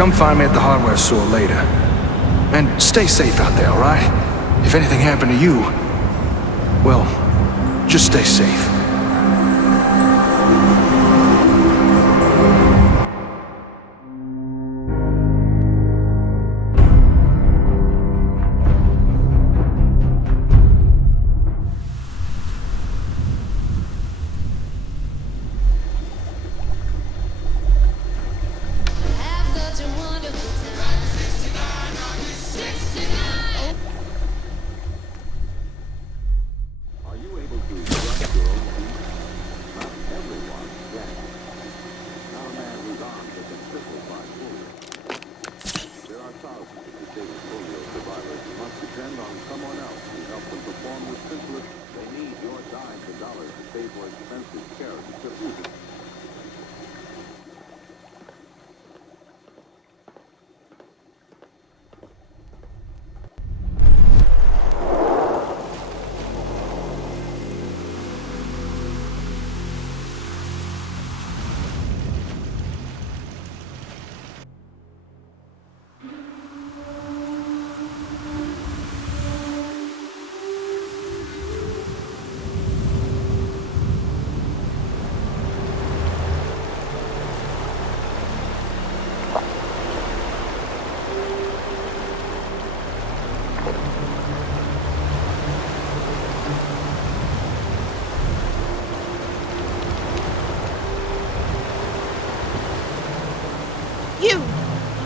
come find me at the hardware store later. And stay safe out there, alright? If anything happened to you, well, just stay safe.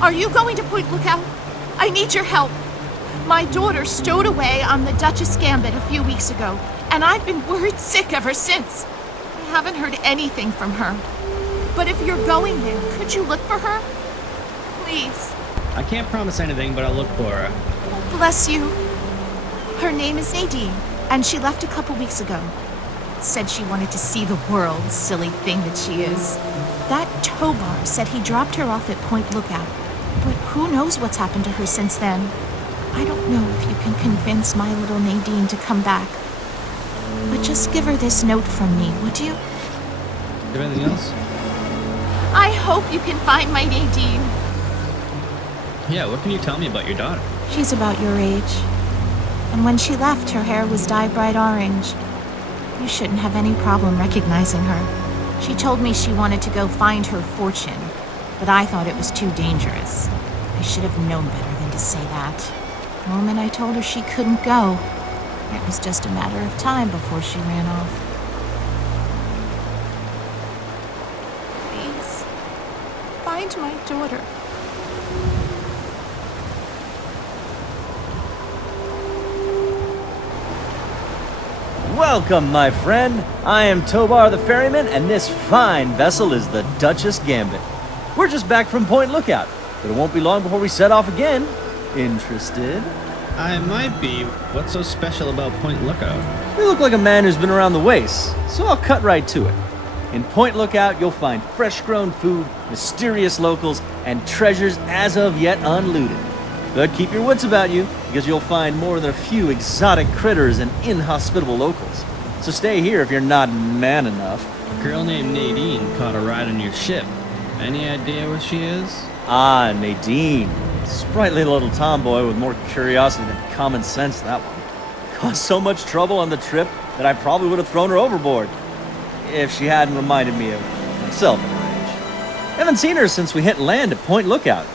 Are you going to Point Lookout? I need your help. My daughter stowed away on the Duchess Gambit a few weeks ago, and I've been worried sick ever since. I haven't heard anything from her. But if you're going there, could you look for her? Please. I can't promise anything, but I'll look for her. Bless you. Her name is Nadine, and she left a couple weeks ago. Said she wanted to see the world, silly thing that she is. That Tobar said he dropped her off at Point Lookout, but who knows what's happened to her since then. I don't know if you can convince my little Nadine to come back. But just give her this note from me, would you? Do you have anything else? I hope you can find my Nadine. Yeah, what can you tell me about your daughter? She's about your age. And when she left, her hair was dyed bright orange. You shouldn't have any problem recognizing her. She told me she wanted to go find her fortune, but I thought it was too dangerous. I should have known better than to say that. The moment I told her she couldn't go, it was just a matter of time before she ran off. Please, find my daughter. Welcome, my friend. I am Tobar the Ferryman, and this fine vessel is the Duchess Gambit. We're just back from Point Lookout, but it won't be long before we set off again. Interested? I might be. What's so special about Point Lookout? You look like a man who's been around the waste, so I'll cut right to it. In Point Lookout, you'll find fresh-grown food, mysterious locals, and treasures as of yet unlooted. But keep your wits about you, because you'll find more than a few exotic critters and inhospitable locals. So stay here if you're not man enough. A girl named Nadine caught a ride on your ship. Any idea where she is? Ah, Nadine. Sprightly little tomboy with more curiosity than common sense, that one. Caused so much trouble on the trip that I probably would have thrown her overboard, if she hadn't reminded me of myself at her age. Haven't seen her since we hit land at Point Lookout.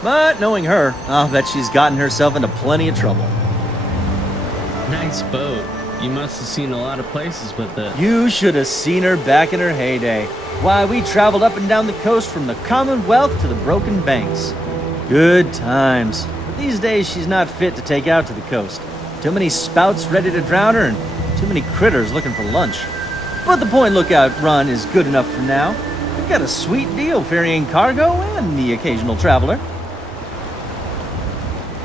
But knowing her, I'll bet she's gotten herself into plenty of trouble. Nice boat. You must have seen a lot of places with it. You should have seen her back in her heyday. Why, we traveled up and down the coast from the Commonwealth to the Broken Banks. Good times. But these days, she's not fit to take out to the coast. Too many spouts ready to drown her, and too many critters looking for lunch. But the Point Lookout run is good enough for now. We've got a sweet deal ferrying cargo and the occasional traveler.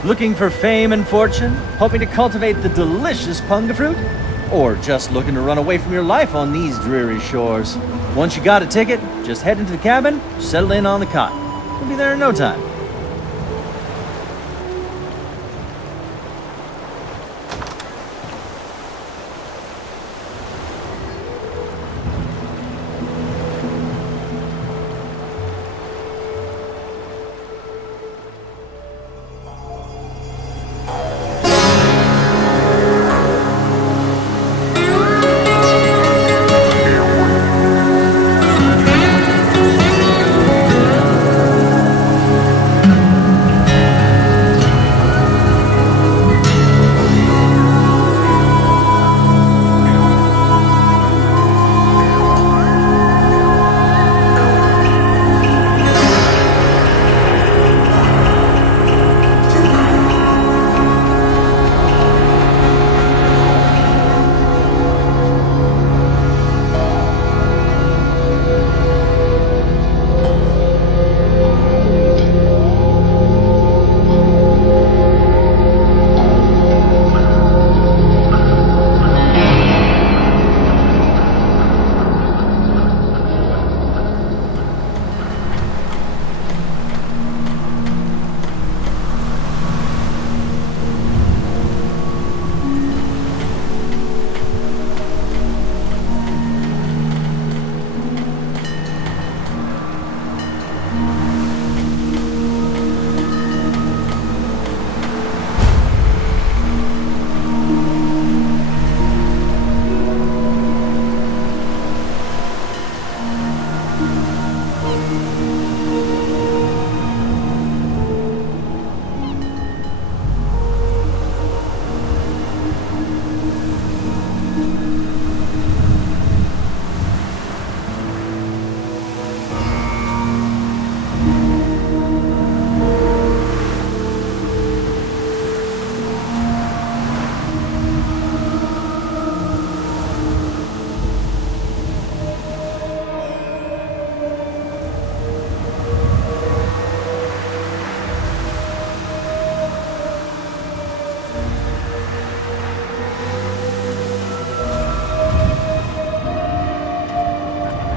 Looking for fame and fortune? Hoping to cultivate the delicious punga fruit? Or just looking to run away from your life on these dreary shores? Once you got a ticket, just head into the cabin, settle in on the cot. We'll be there in no time.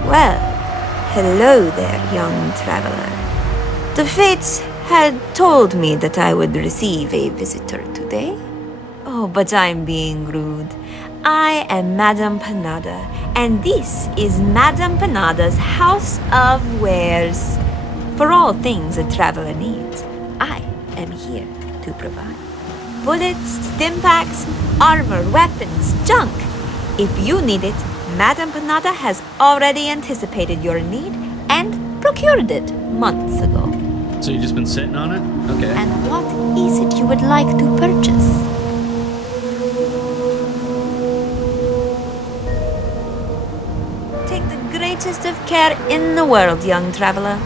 Well, hello there, young traveler. The fates had told me that I would receive a visitor today. Oh, but I'm being rude. I am Madame Panada, and this is Madame Panada's House of Wares. For all things a traveler needs, I am here to provide. Bullets, stimpaks, armor, weapons, junk. If you need it, Madame Panada has already anticipated your need and procured it months ago. So you've just been sitting on it? Okay. And what is it you would like to purchase? Take the greatest of care in the world, young traveler.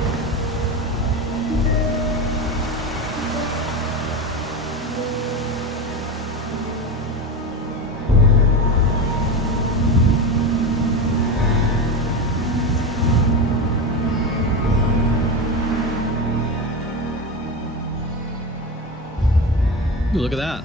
Ooh, look at that.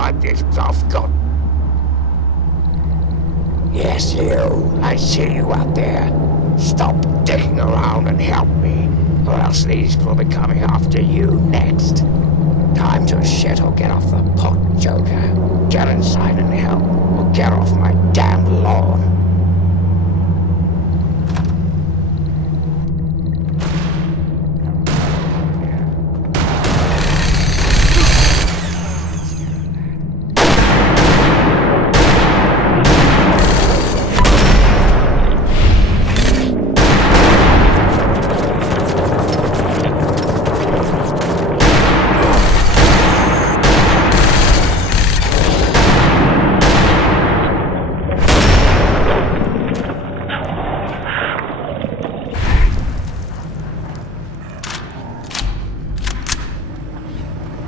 find this bluff gun. Yes, you. I see you out there. Stop dicking around and help me, or else these will be coming after you next. Time to shit or get off the pot, Joker. Get inside and help, or get off my damn lawn.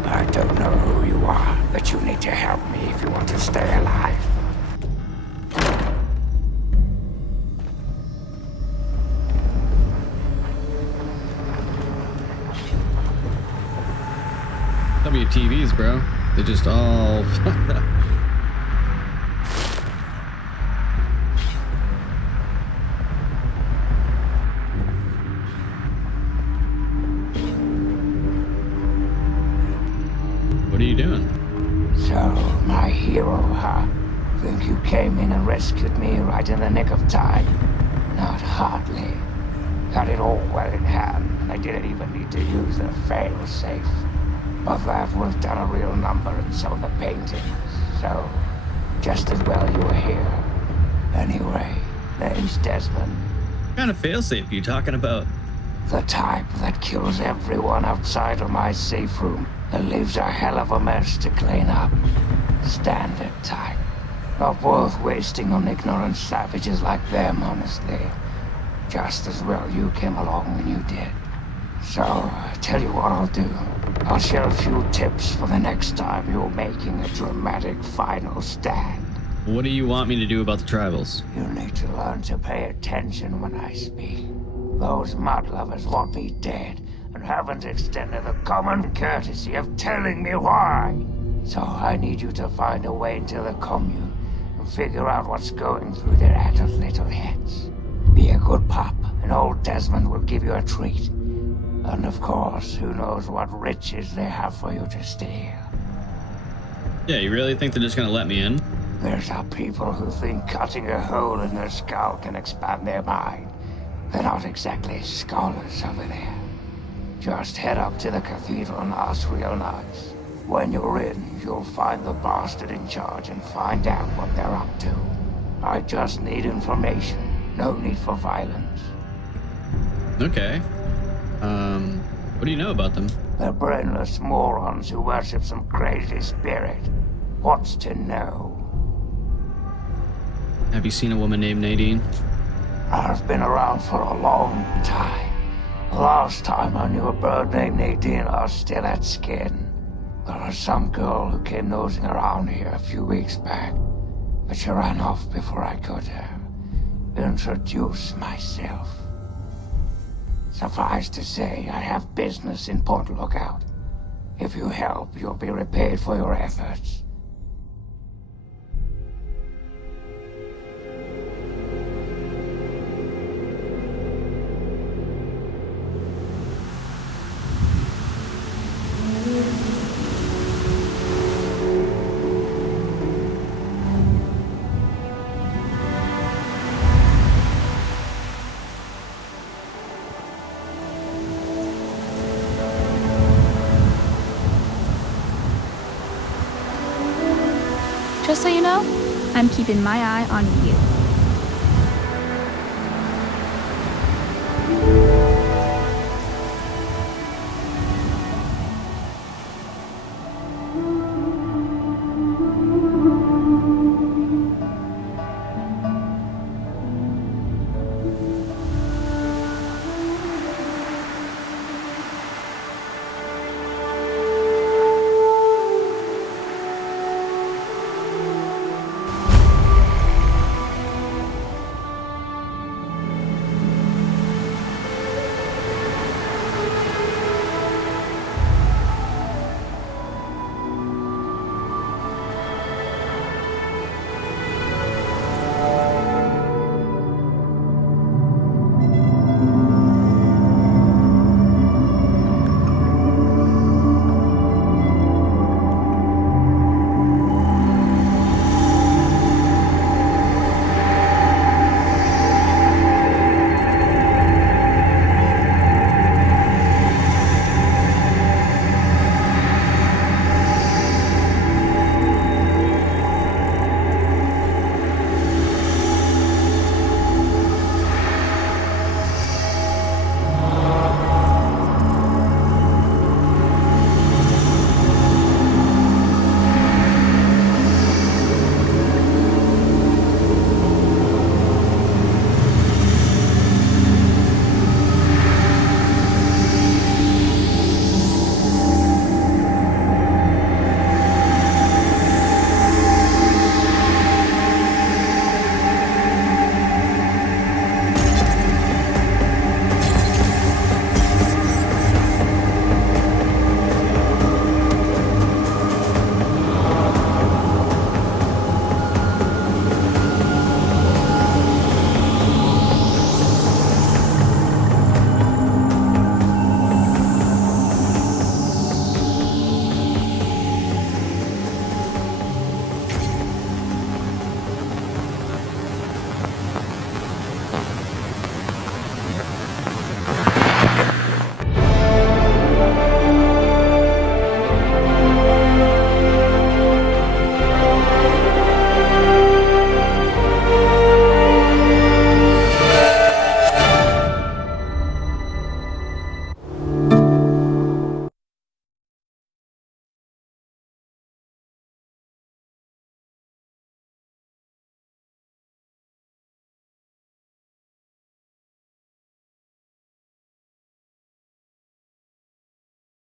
I don't know who you are, but you need to help me if you want to stay alive. WTVs, bro. They just all fucked up. What are you doing? So, my hero, huh? Think you came in and rescued me right in the nick of time? Not hardly. Got it all well in hand, and I didn't even need to use the fail-safe. But that would have done a real number in some of the paintings, so just as well you were here. Anyway, name's Desmond. What kind of failsafe are you talking about? The type that kills everyone outside of my safe room and leaves a hell of a mess to clean up. Standard type. Not worth wasting on ignorant savages like them, honestly. Just as well you came along when you did. So, tell you what I'll do. I'll share a few tips for the next time you're making a dramatic final stand. What do you want me to do about the tribals? You need to learn to pay attention when I speak. Those mud lovers want me dead, and haven't extended the common courtesy of telling me why. So I need you to find a way into the commune, and figure out what's going through their adult little heads. Be a good pup, and old Desmond will give you a treat. And of course, who knows what riches they have for you to steal. Yeah, you really think they're just gonna let me in? There's our people who think cutting a hole in their skull can expand their mind. They're not exactly scholars over there. Just head up to the cathedral and ask real nice. When you're in, you'll find the bastard in charge and find out what they're up to. I just need information. No need for violence. Okay. What do you know about them? They're brainless morons who worship some crazy spirit. What's to know? Have you seen a woman named Nadine? I've been around for a long time. The last time I knew a bird named Nadine, I was still at skin. There was some girl who came nosing around here a few weeks back, but she ran off before I could introduce myself. Suffice to say, I have business in Port Lookout. If you help, you'll be repaid for your efforts. Just so you know, I'm keeping my eye on you.